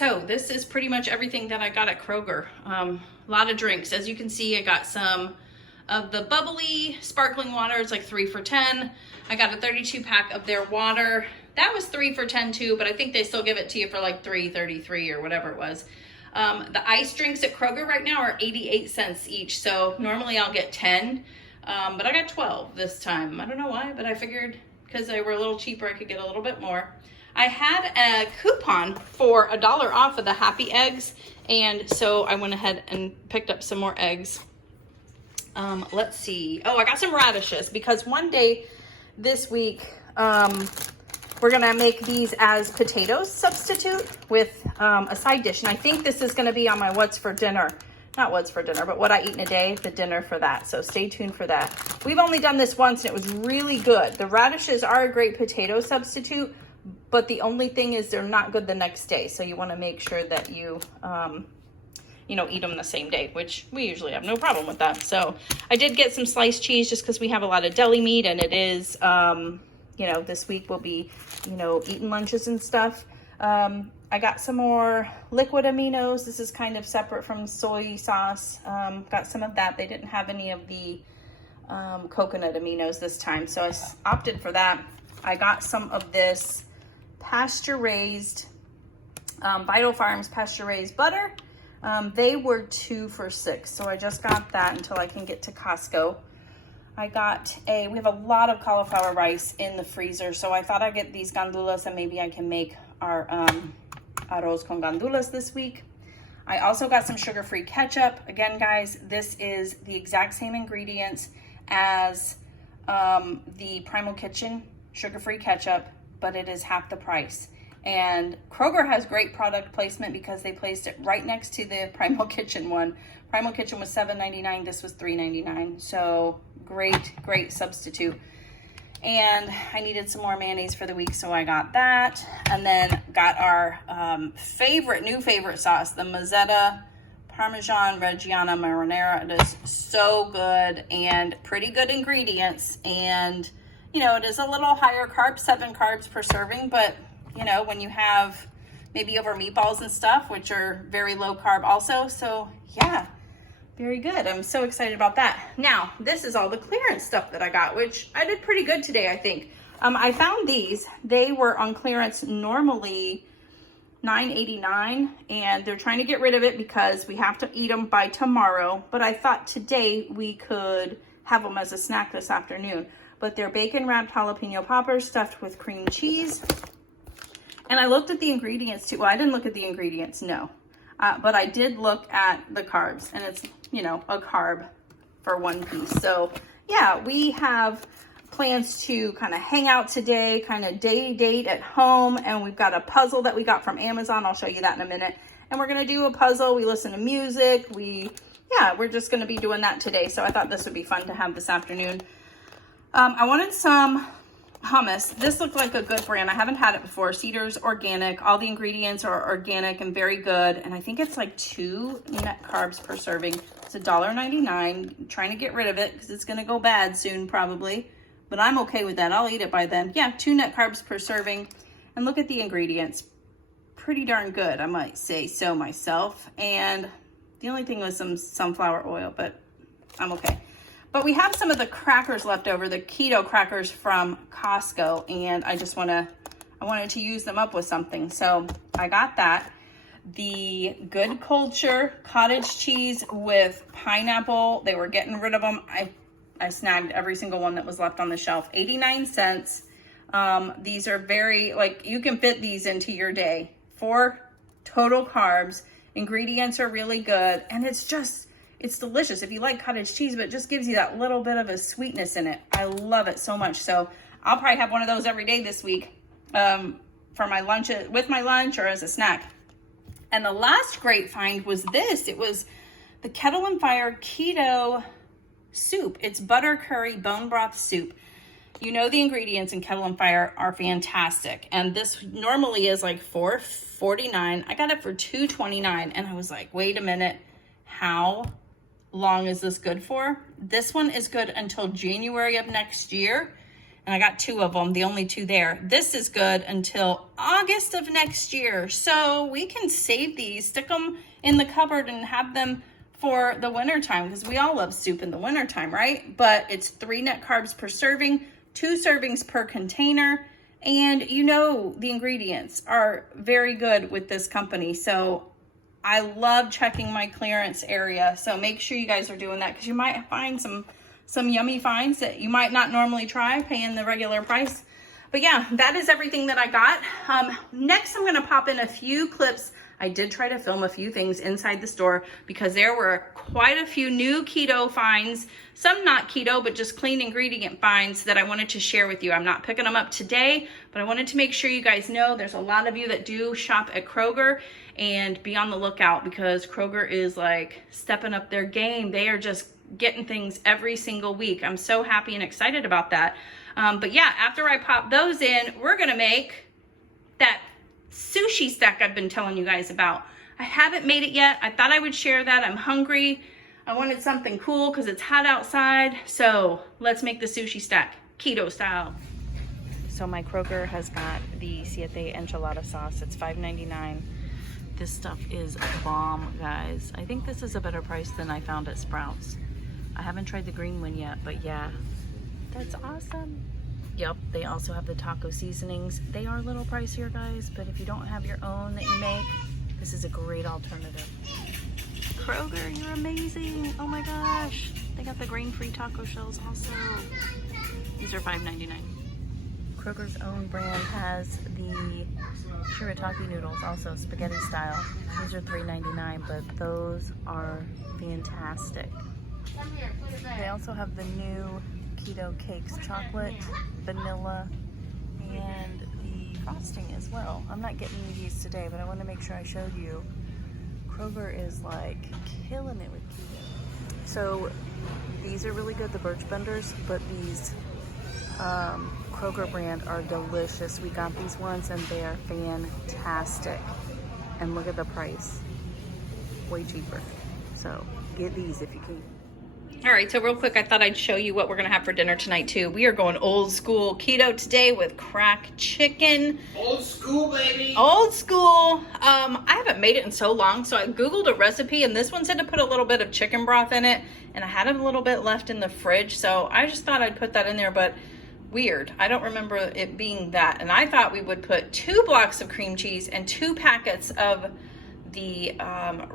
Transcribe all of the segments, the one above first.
right, so this is pretty much everything that I got at Kroger. A lot of drinks. As you can see, I got some of the bubbly sparkling water. It's like 3 for $10. I got a 32 pack of their water. That was 3 for $10 too, but I think they still give it to you for like $3.33 or whatever it was. The ice drinks at Kroger right now are 88 cents each. So normally I'll get 10, but I got 12 this time. I don't know why, but I figured because they were a little cheaper, I could get a little bit more. I had a coupon for $1 off of the Happy Eggs, and so I went ahead and picked up some more eggs. Let's see. Oh, I got some radishes because one day this week, we're gonna make these as potato substitute with a side dish. And I think this is gonna be on my what's for dinner. Not what's for dinner, but what I eat in a day, the dinner for that. So stay tuned for that. We've only done this once and it was really good. The radishes are a great potato substitute, but the only thing is they're not good the next day. So you wanna make sure that you, eat them the same day, which we usually have no problem with that. So I did get some sliced cheese just because we have a lot of deli meat and it is, this week we'll be, eating lunches and stuff. I got some more liquid aminos. This is kind of separate from soy sauce. Got some of that. They didn't have any of the coconut aminos this time, so I opted for that. I got some of this pasture-raised, Vital Farms pasture-raised butter. They were 2 for $6, so I just got that until I can get to Costco. we have a lot of cauliflower rice in the freezer, so I thought I'd get these gandulas and maybe I can make our arroz con gandulas this week. I also got some sugar-free ketchup. Again, guys, this is the exact same ingredients as the Primal Kitchen sugar-free ketchup, but it is half the price. And Kroger has great product placement because they placed it right next to the Primal Kitchen one. Primal Kitchen was $7.99, this was $3.99. So great substitute. And I needed some more mayonnaise for the week, so I got that. And then got our new favorite sauce, the Mozeta Parmesan Reggiano Marinara. It is so good and pretty good ingredients. And, it is a little higher carb, 7 carbs per serving, but when you have maybe over meatballs and stuff, which are very low carb also. So yeah, very good. I'm so excited about that. Now, this is all the clearance stuff that I got, which I did pretty good today, I think. I found these. They were on clearance normally $9.89, and they're trying to get rid of it because we have to eat them by tomorrow. But I thought today we could have them as a snack this afternoon. But they're bacon wrapped jalapeno poppers stuffed with cream cheese. And I looked at the ingredients too. Well, I didn't look at the ingredients, no. But I did look at the carbs, and it's, a carb for one piece. So yeah, we have plans to kind of hang out today, kind of date at home. And we've got a puzzle that we got from Amazon. I'll show you that in a minute. And we're going to do a puzzle. We listen to music. We're just going to be doing that today. So I thought this would be fun to have this afternoon. I wanted some hummus. This looked like a good brand. I haven't had it before. Cedar's organic. All the ingredients are organic and very good. And I think it's like 2 net carbs per serving. It's $1.99. I'm trying to get rid of it because it's going to go bad soon probably. But I'm okay with that. I'll eat it by then. Yeah, 2 net carbs per serving. And look at the ingredients. Pretty darn good, I might say so myself. And the only thing was some sunflower oil, but I'm okay. But we have some of the crackers left over, the keto crackers from Costco, and I wanted to use them up with something. So I got that. The Good Culture cottage cheese with pineapple. They were getting rid of them. I snagged every single one that was left on the shelf. 89 cents. These are you can fit these into your day. 4 total carbs. Ingredients are really good, and it's delicious if you like cottage cheese, but it just gives you that little bit of a sweetness in it. I love it so much. So I'll probably have one of those every day this week for my lunch, with my lunch or as a snack. And the last great find was this. It was the Kettle and Fire Keto Soup. It's butter curry bone broth soup. The ingredients in Kettle and Fire are fantastic. And this normally is like $4.49. I got it for $2.29. And I was like, wait a minute, how long is this good for? This one is good until January of next year. and I got 2 of them, the only 2 there. This is good until August of next year. So we can save these, stick them in the cupboard and have them for the winter time, because we all love soup in the winter time, right? But it's 3 net carbs per serving, 2 servings per container. And you know, the ingredients are very good with this company. So I love checking my clearance area. So make sure you guys are doing that, because you might find some yummy finds that you might not normally try paying the regular price. But yeah, that is everything that I got. Next, I'm gonna pop in a few clips. I did try to film a few things inside the store because there were quite a few new keto finds, some not keto, but just clean ingredient finds that I wanted to share with you. I'm not picking them up today, but I wanted to make sure you guys know there's a lot of you that do shop at Kroger, and be on the lookout, because Kroger is like stepping up their game. They are just getting things every single week. I'm so happy and excited about that. But yeah, after I pop those in, we're gonna make that sushi stack I've been telling you guys about. I haven't made it yet. I thought I would share that. I'm hungry. I wanted something cool because it's hot outside. So let's make the sushi stack keto style. So my Kroger has got the Siete enchilada sauce. It's $5.99. This stuff is a bomb, guys. I think this is a better price than I found at Sprouts. I haven't tried the green one yet, but yeah, that's awesome. Yep, they also have the taco seasonings. They are a little pricier, guys, but if you don't have your own that you make, this is a great alternative. Kroger, you're amazing. Oh my gosh. They got the grain-free taco shells also. These are $5.99. Kroger's own brand has the Shirataki Noodles, also spaghetti style. These are $3.99, but those are fantastic. They also have the new keto cakes, chocolate, vanilla, and the frosting as well. I'm not getting these today, but I want to make sure I showed you. Kroger is like killing it with keto. So these are really good, the birch benders, but these Kroger brand are delicious. We got these ones and they are fantastic. And look at the price, way cheaper. So get these if you can. All right, so real quick, I thought I'd show you what we're gonna have for dinner tonight too. We are going old school keto today with crack chicken. Old school, baby. Old school. I haven't made it in so long, so I Googled a recipe, and this one said to put a little bit of chicken broth in it, and I had a little bit left in the fridge, so I just thought I'd put that in there, but weird. I don't remember it being that, and I thought we would put 2 blocks of cream cheese and 2 packets of the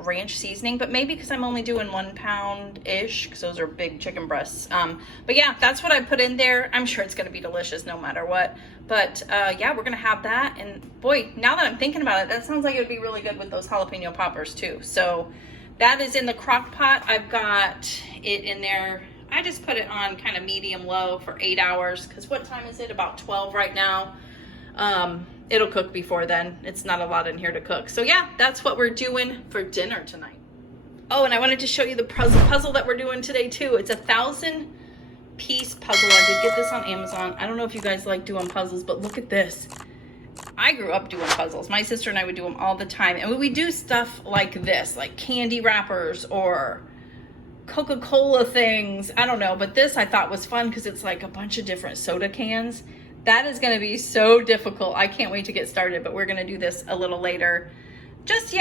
ranch seasoning, but maybe because I'm only doing 1 pound-ish, because those are big chicken breasts. But yeah, that's what I put in there. I'm sure it's gonna be delicious no matter what. But yeah, we're gonna have that, and boy, now that I'm thinking about it, that sounds like it would be really good with those jalapeno poppers too. So that is in the crock pot. I've got it in there. I just put it on kind of medium low for 8 hours, because what time is it? About 12 right now. It'll cook before then. It's not a lot in here to cook. So yeah, that's what we're doing for dinner tonight. Oh, and I wanted to show you the puzzle that we're doing today too. It's a 1,000-piece puzzle. I did get this on Amazon. I don't know if you guys like doing puzzles, but look at this. I grew up doing puzzles. My sister and I would do them all the time. And we do stuff like this, like candy wrappers or Coca-Cola things. I don't know, but this I thought was fun because it's like a bunch of different soda cans. That is going to be so difficult. I can't wait to get started, but we're going to do this a little later. Just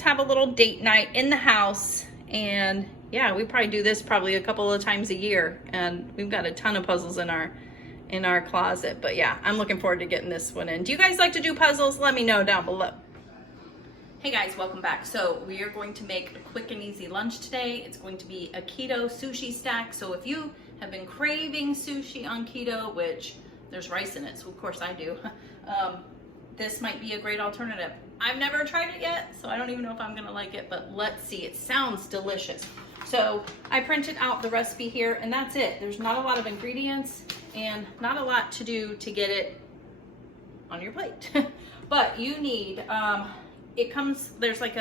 have a little date night in the house. And yeah, we probably do this probably a couple of times a year. And we've got a ton of puzzles in our closet. But yeah, I'm looking forward to getting this one in. Do you guys like to do puzzles? Let me know down below. Hey guys, welcome back. So we are going to make a quick and easy lunch today. It's going to be a keto sushi stack. So if you have been craving sushi on keto, which there's rice in it, so of course I do, this might be a great alternative. I've never tried it yet, so I don't even know if I'm gonna like it, but let's see. It sounds delicious. So I printed out the recipe here, and that's it. There's not a lot of ingredients and not a lot to do to get it on your plate. But you need, there's like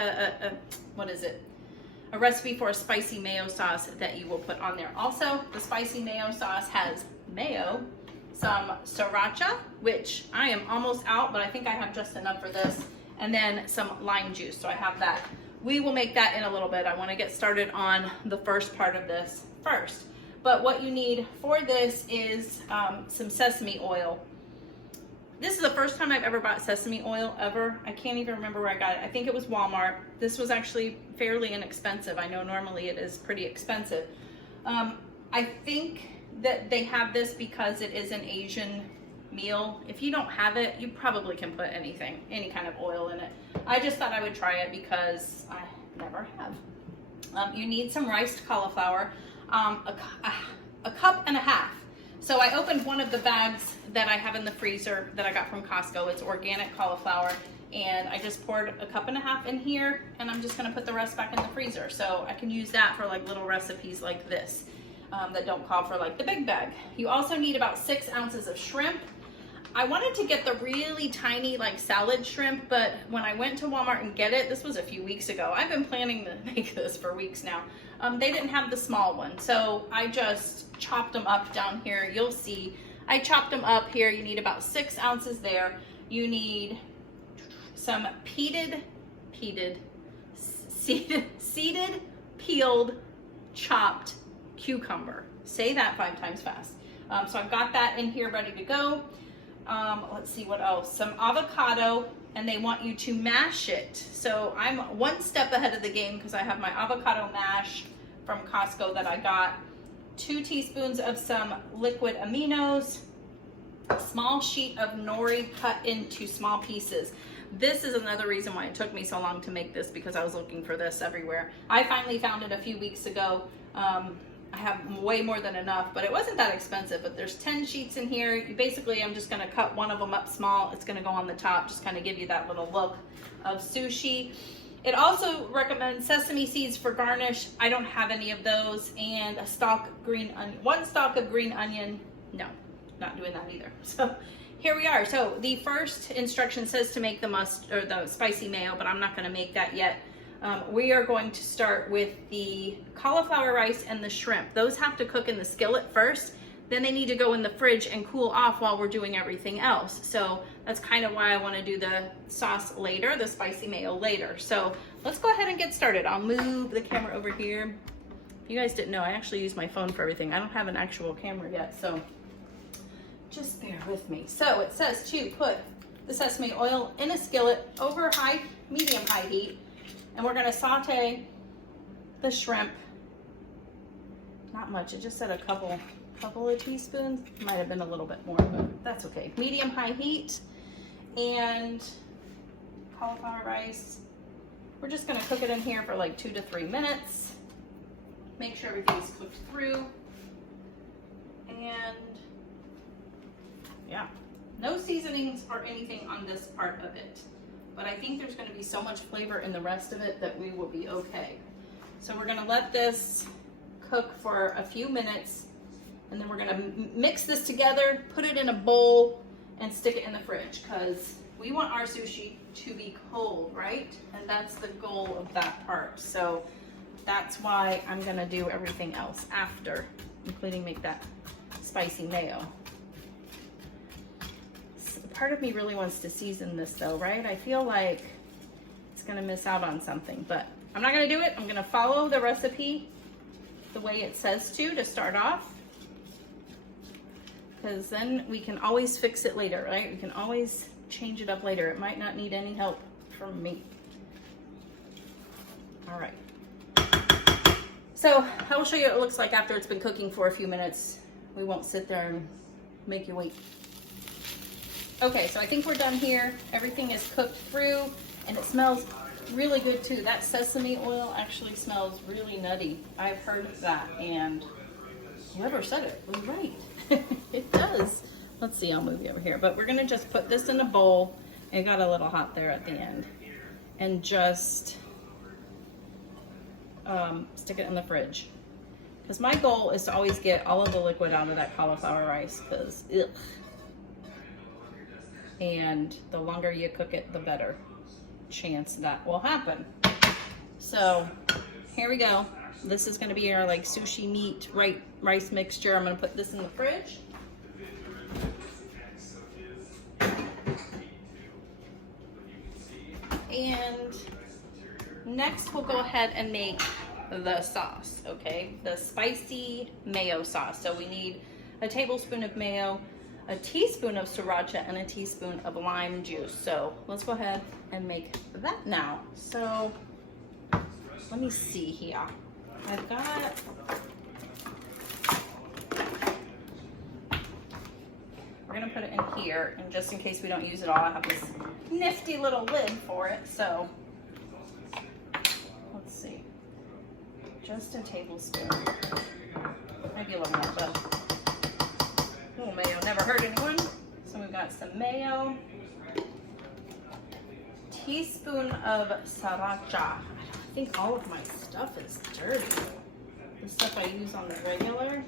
what is it? A recipe for a spicy mayo sauce that you will put on there. Also, the spicy mayo sauce has mayo, some sriracha, which I am almost out, but I think I have just enough for this, and then some lime juice, so I have that. We will make that in a little bit. I want to get started on the first part of this first. But what you need for this is some sesame oil. This is the first time I've ever bought sesame oil ever. I can't even remember where I got it. I think it was Walmart. This was actually fairly inexpensive. I know normally it is pretty expensive. I think that they have this because it is an Asian meal. If you don't have it, you probably can put anything, any kind of oil in it. I just thought I would try it because I never have. You need some riced cauliflower, a cup and a half. So I opened one of the bags that I have in the freezer that I got from Costco. It's organic cauliflower, and I just poured a cup and a half in here, and I'm just gonna put the rest back in the freezer. So I can use that for like little recipes like this that don't call for like the big bag. You also need about 6 ounces of shrimp. I wanted to get the really tiny like salad shrimp, but when I went to Walmart and get it, this was a few weeks ago. I've been planning to make this for weeks now. They didn't have the small one, so I just chopped them up down here. You'll see, I chopped them up here. You need about 6 ounces there. You need some seeded, peeled, chopped cucumber. Say that 5 times fast. So I've got that in here ready to go. Let's see what else. Some avocado, and they want you to mash it. So I'm 1 step ahead of the game because I have my avocado mash from Costco that I got. 2 teaspoons of some liquid aminos, a small sheet of nori cut into small pieces. This is another reason why it took me so long to make this, because I was looking for this everywhere. I finally found it a few weeks ago. I have way more than enough, but it wasn't that expensive. But there's 10 sheets in here. I'm just gonna cut one of them up small. It's gonna go on the top, just kind of give you that little look of sushi. It also recommends sesame seeds for garnish. I don't have any of those, and a stalk of green onion. 1 stalk of green onion. No, not doing that either. So here we are. So the first instruction says to make the spicy mayo, but I'm not gonna make that yet. We are going to start with the cauliflower rice and the shrimp. Those have to cook in the skillet first. Then they need to go in the fridge and cool off while we're doing everything else. So that's kind of why I want to do the sauce later, the spicy mayo later. So let's go ahead and get started. I'll move the camera over here. If you guys didn't know, I actually use my phone for everything. I don't have an actual camera yet, so just bear with me. So it says to put the sesame oil in a skillet over medium-high heat. And we're gonna saute the shrimp. Not much, it just said a couple of teaspoons. Might have been a little bit more, but that's okay. Medium-high heat. And cauliflower rice. We're just gonna cook it in here for like 2 to 3 minutes. Make sure everything's cooked through. And yeah, no seasonings or anything on this part of it. But I think there's going to be so much flavor in the rest of it that we will be okay. So we're going to let this cook for a few minutes, and then we're going to mix this together, put it in a bowl, and stick it in the fridge, because we want our sushi to be cold, right? And that's the goal of that part. So that's why I'm going to do everything else after, including make that spicy mayo. Part of me really wants to season this though, right? I feel like it's gonna miss out on something, but I'm not gonna do it. I'm gonna follow the recipe the way it says to start off, because then we can always fix it later, right? We can always change it up later. It might not need any help from me. All right. So I will show you what it looks like after it's been cooking for a few minutes. We won't sit there and make you wait. Okay, so I think we're done here. Everything is cooked through, and it smells really good too. That sesame oil actually smells really nutty. I've heard that, and whoever said it was right. It does. Let's see, I'll move you over here. But we're gonna just put this in a bowl. It got a little hot there at the end. And just stick it in the fridge. Because my goal is to always get all of the liquid out of that cauliflower rice, because ugh. And the longer you cook it, the better chance that will happen. So here we go. This is going to be our like sushi meat rice mixture. I'm going to put this in the fridge. And next we'll go ahead and make the sauce, okay? The spicy mayo sauce. So we need a tablespoon of mayo, a teaspoon of sriracha, and a teaspoon of lime juice. So let's go ahead and make that now. So let me see here. I've got, we're gonna put it in here, and just in case we don't use it all, I have this nifty little lid for it. So let's see, just a tablespoon, maybe a little more, but a little mayo never hurt anyone. So we've got some mayo, teaspoon of sriracha. I think all of my stuff is dirty. The stuff I use on the regular,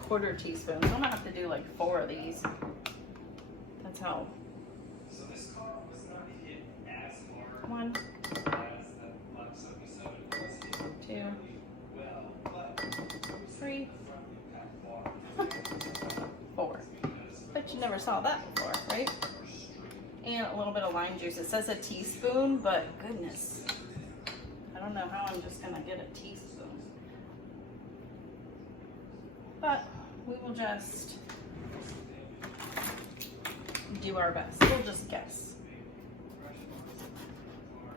quarter teaspoon. I'm gonna have to do like 4 of these. That's how. 1, 2, 3, 4. Bet you never saw that before, right? And a little bit of lime juice. It says a teaspoon, but goodness, I don't know how I'm just gonna get a teaspoon. But we will just do our best. We'll just guess.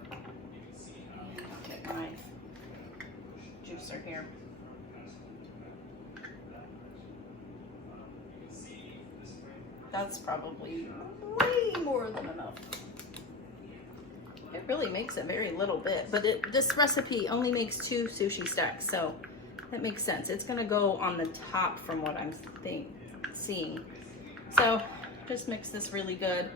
I'll get my juicer here. That's probably way more than enough. It really makes a very little bit, but this recipe only makes 2 sushi stacks, so that makes sense. It's gonna go on the top from what I'm seeing. So just mix this really good,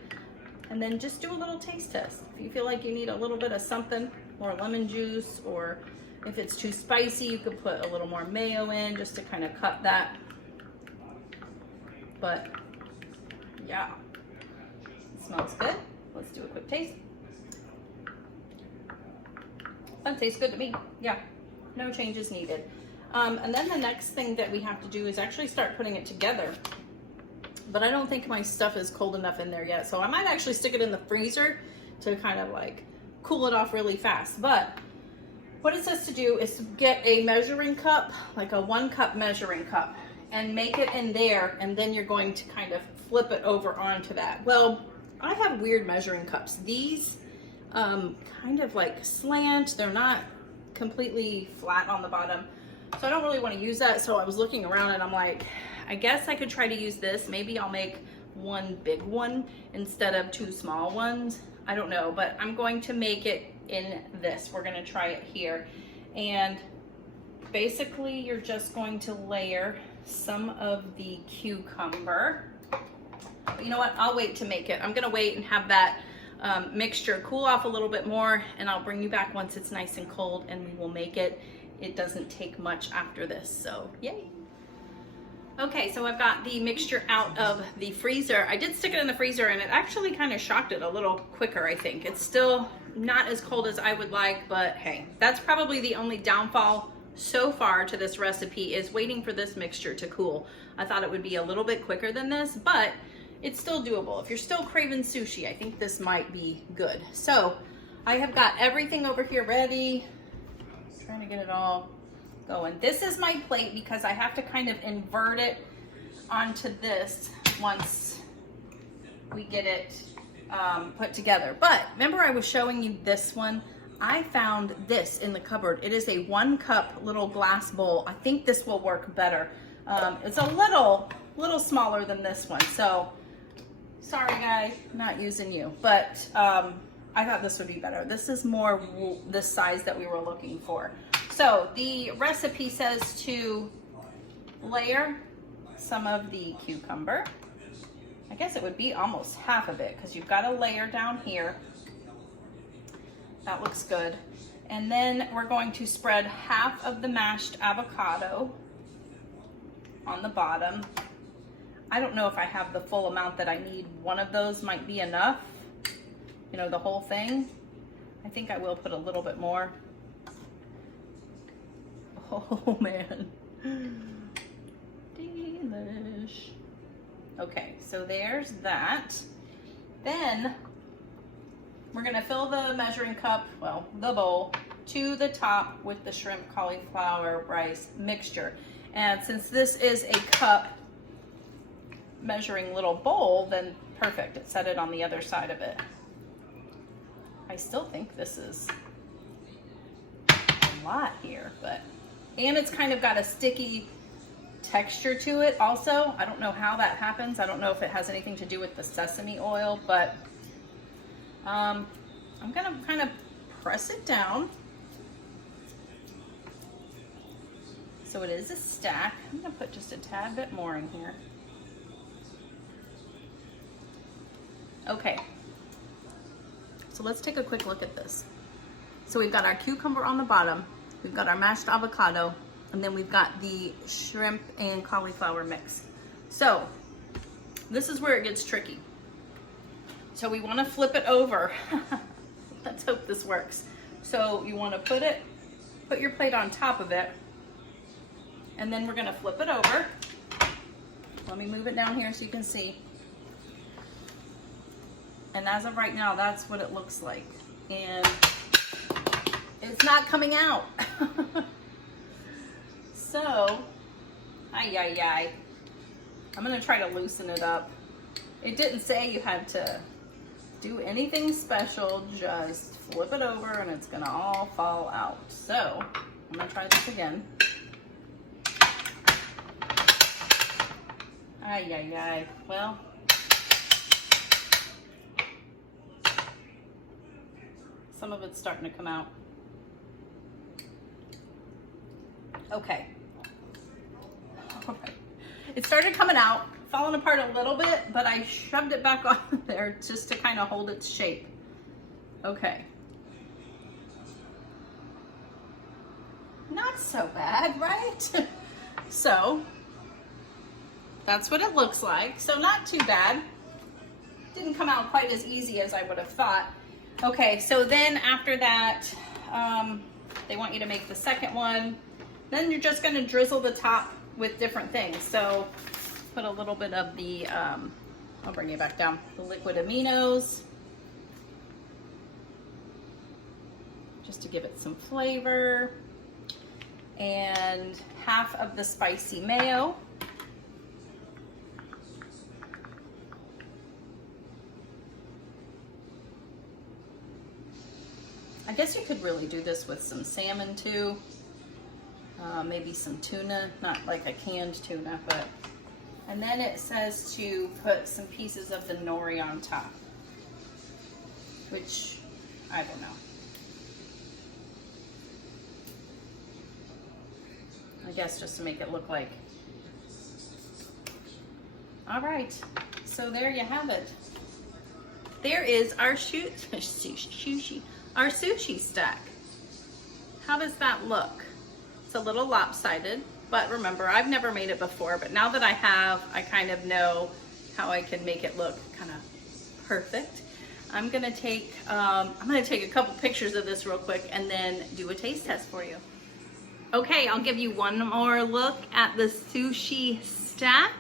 and then just do a little taste test. If you feel like you need a little bit of something, more lemon juice, or if it's too spicy, you could put a little more mayo in just to kind of cut that. But yeah, it smells good. Let's do a quick taste. That tastes good to me. Yeah, no changes needed. And then the next thing that we have to do is actually start putting it together. But I don't think my stuff is cold enough in there yet, so I might actually stick it in the freezer to kind of like cool it off really fast. But what it says to do is to get a measuring cup, like a 1 cup measuring cup, and make it in there, and then you're going to kind of flip it over onto that. Well, I have weird measuring cups. These kind of like slant. They're not completely flat on the bottom. So I don't really want to use that. So I was looking around and I'm like, I guess I could try to use this. Maybe I'll make 1 big one instead of 2 small ones. I don't know, but I'm going to make it in this. We're going to try it here. And basically you're just going to layer some of the cucumber. But you know what? I'll wait to make it. I'm going to wait and have that mixture cool off a little bit more, and I'll bring you back once it's nice and cold and we will make it. It doesn't take much after this, so yay. Okay, so I've got the mixture out of the freezer. I did stick it in the freezer and it actually kind of shocked it a little quicker, I think. It's still not as cold as I would like, but hey, that's probably the only downfall so far to this recipe, is waiting for this mixture to cool. I thought it would be a little bit quicker than this, but it's still doable. If you're still craving sushi, I think this might be good. So I have got everything over here ready. Trying to get it all going. This is my plate because I have to kind of invert it onto this once we get it put together. But remember I was showing you this one? I found this in the cupboard. It is a 1 cup little glass bowl. I think this will work better. It's a little smaller than this one. So sorry guys, not using you, but I thought this would be better. This is more the size that we were looking for. So the recipe says to layer some of the cucumber. I guess it would be almost half of it because you've got a layer down here. That looks good. And then we're going to spread half of the mashed avocado on the bottom. I don't know if I have the full amount that I need. 1 of those might be enough. You know, the whole thing. I think I will put a little bit more. Oh man. Delish. Okay, so there's that. Then we're gonna fill the measuring cup, well, the bowl, to the top with the shrimp cauliflower rice mixture. And since this is a cup measuring little bowl, then perfect. It set it on the other side of it. I still think this is a lot here, but, and it's kind of got a sticky texture to it also. I don't know how that happens. I don't know if it has anything to do with the sesame oil, but I'm gonna kind of press it down. So it is a stack. I'm gonna put just a tad bit more in here. Okay, so let's take a quick look at this. So we've got our cucumber on the bottom, we've got our mashed avocado, and then we've got the shrimp and cauliflower mix. So this is where it gets tricky. So we want to flip it over. Let's hope this works. So you want to put your plate on top of it, and then we're going to flip it over. Let me move it down here so you can see. And as of right now, that's what it looks like. And it's not coming out. So, I'm gonna try to loosen it up. It didn't say you had to do anything special, just flip it over and it's gonna all fall out. So, I'm gonna try this again. Well, some of it's starting to come out. Okay. All right. It started coming out, falling apart a little bit, but I shoved it back on there just to kind of hold its shape. Okay. Not so bad, right? So, that's what it looks like. So not too bad. Didn't come out quite as easy as I would have thought. Okay, so then after that, they want you to make the second one. Then you're just gonna drizzle the top with different things. So put a little bit of the, I'll bring it back down, the liquid aminos, just to give it some flavor, and half of the spicy mayo. I guess you could really do this with some salmon too. Maybe some tuna, not like a canned tuna, but. And then it says to put some pieces of the nori on top, which I don't know. I guess just to make it look like. All right, so there you have it. There is our sushi stack. How does that look? It's a little lopsided, but remember, I've never made it before, but now that I have, I kind of know how I can make it look kind of perfect. I'm gonna take a couple pictures of this real quick and then do a taste test for you. Okay, I'll give you one more look at the sushi stack.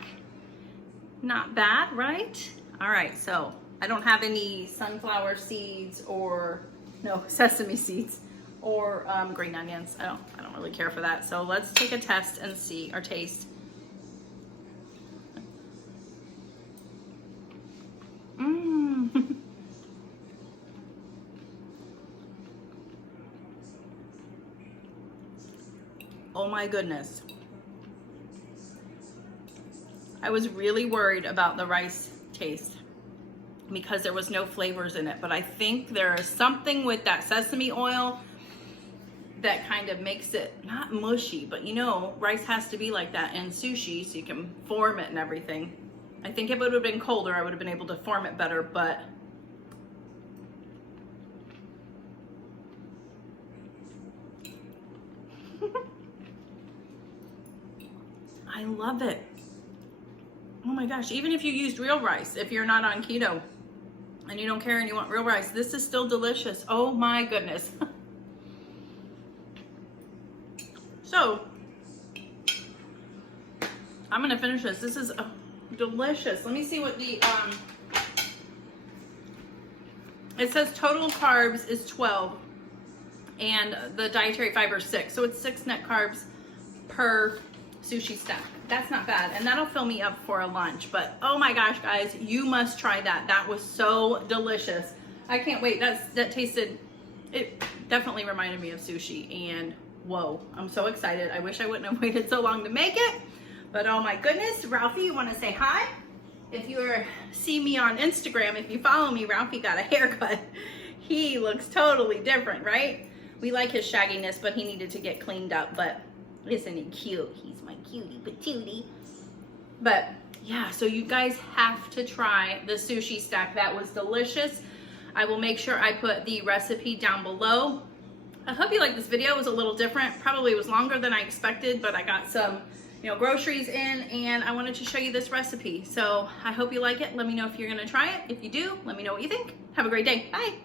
Not bad, right? All right, so I don't have any sunflower seeds or sesame seeds or green onions. I don't really care for that. So let's take a test and see, or taste. Oh my goodness. I was really worried about the rice taste because there was no flavors in it, but I think there is something with that sesame oil that kind of makes it not mushy, but rice has to be like that in sushi so you can form it and everything. I think if it would have been colder, I would have been able to form it better, but I love it. Oh my gosh, even if you used real rice, if you're not on keto and you don't care and you want real rice, this is still delicious. Oh my goodness. So, I'm gonna finish this. This is delicious. Let me see what the It says total carbs is 12 and the dietary fiber is 6. So it's 6 net carbs per sushi stack. That's not bad. And that'll fill me up for a lunch. But oh my gosh, guys, you must try that. That was so delicious. I can't wait. That tasted, it definitely reminded me of sushi. And whoa, I'm so excited. I wish I wouldn't have waited so long to make it. But oh my goodness, Ralphie, you want to say hi? If you see me on Instagram, if you follow me, Ralphie got a haircut. He looks totally different, right? We like his shagginess, but he needed to get cleaned up. But isn't he cute? He's my cutie patootie. But yeah, so you guys have to try the sushi stack. That was delicious. I will make sure I put the recipe down below. I hope you like this video. It was a little different. Probably was longer than I expected, but I got some groceries in and I wanted to show you this recipe. So I hope you like it. Let me know if you're gonna try it. If you do, let me know what you think. Have a great day. Bye.